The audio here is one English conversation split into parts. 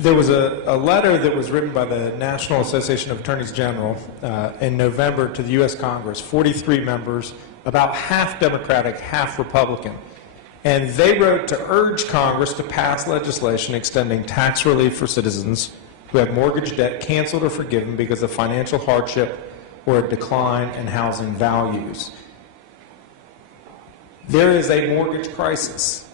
There was a letter that was written by the National Association of Attorneys General in November to the U.S. Congress, 43 members, about half Democratic, half Republican. And they wrote to urge Congress to pass legislation extending tax relief for citizens who have mortgage debt canceled or forgiven because of financial hardship or a decline in housing values. There is a mortgage crisis.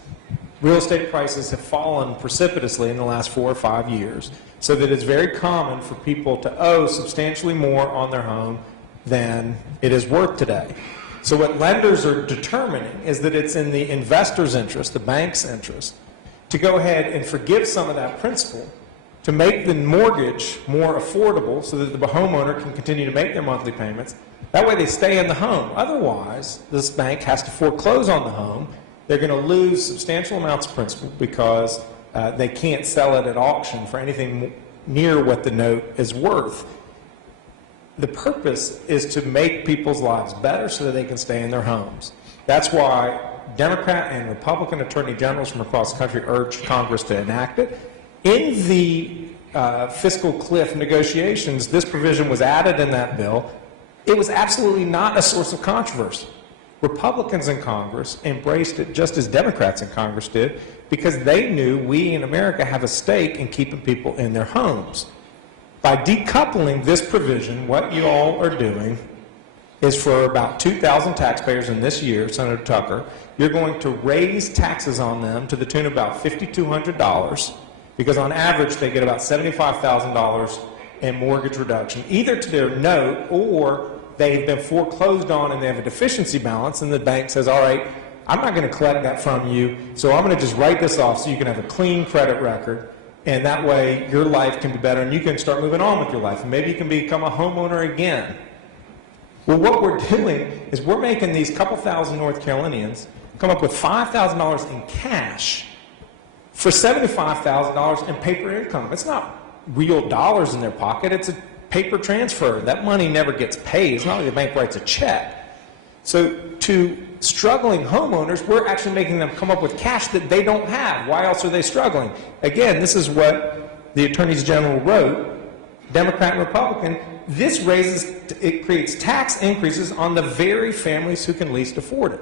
Real estate prices have fallen precipitously in the last 4 or 5 years, so that it's very common for people to owe substantially more on their home than it is worth today. So what lenders are determining is that it's in the investor's interest, the bank's interest, to go ahead and forgive some of that principal to make the mortgage more affordable so that the homeowner can continue to make their monthly payments. That way they stay in the home. Otherwise, this bank has to foreclose on the home. They're going to lose substantial amounts of principal because they can't sell it at auction for anything near what the note is worth. The purpose is to make people's lives better so that they can stay in their homes. That's why Democrat and Republican attorney generals from across the country urged Congress to enact it. In the fiscal cliff negotiations, this provision was added in that bill. It was absolutely not a source of controversy. Republicans in Congress embraced it just as Democrats in Congress did because they knew we in America have a stake in keeping people in their homes. By decoupling this provision, what you all are doing is for about 2,000 taxpayers in this year, Senator Tucker, you're going to raise taxes on them to the tune of about $5,200 because on average they get about $75,000 in mortgage reduction, either to their note or they've been foreclosed on and they have a deficiency balance, and the bank says, all right, I'm not going to collect that from you, so I'm going to just write this off so you can have a clean credit record, and that way your life can be better and you can start moving on with your life, and maybe you can become a homeowner again. Well, what we're doing is we're making these couple thousand North Carolinians come up with $5,000 in cash for $75,000 in paper income. It's not real dollars in their pocket, it's a paper transfer. That money never gets paid. It's not like the bank writes a check. So to struggling homeowners, we're actually making them come up with cash that they don't have. Why else are they struggling? Again, this is what the attorneys general wrote, Democrat and Republican. This it creates tax increases on the very families who can least afford it.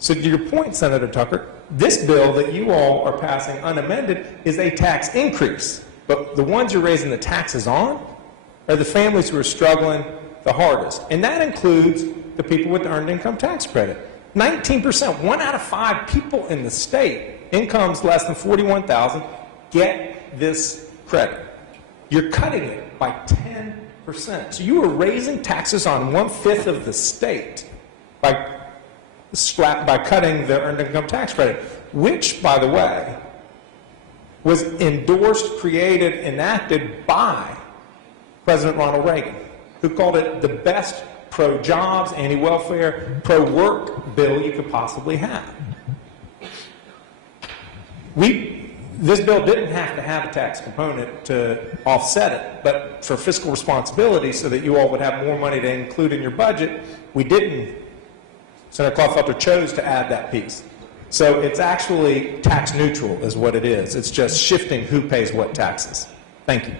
So to your point, Senator Tucker, this bill that you all are passing unamended is a tax increase. But the ones you're raising the taxes on are the families who are struggling the hardest. And that includes the people with the earned income tax credit. 19%, 1 out of 5 people in the state, incomes less than $41,000, get this credit. You're cutting it by 10%. So you are raising taxes on 1/5 of the state by cutting the earned income tax credit, which, by the way, was endorsed, created, enacted by President Ronald Reagan, who called it the best pro-jobs, anti-welfare, pro-work bill you could possibly have. This bill didn't have to have a tax component to offset it, but for fiscal responsibility, so that you all would have more money to include in your budget, we didn't. Senator Klofelter chose to add that piece. So it's actually tax neutral is what it is. It's just shifting who pays what taxes. Thank you.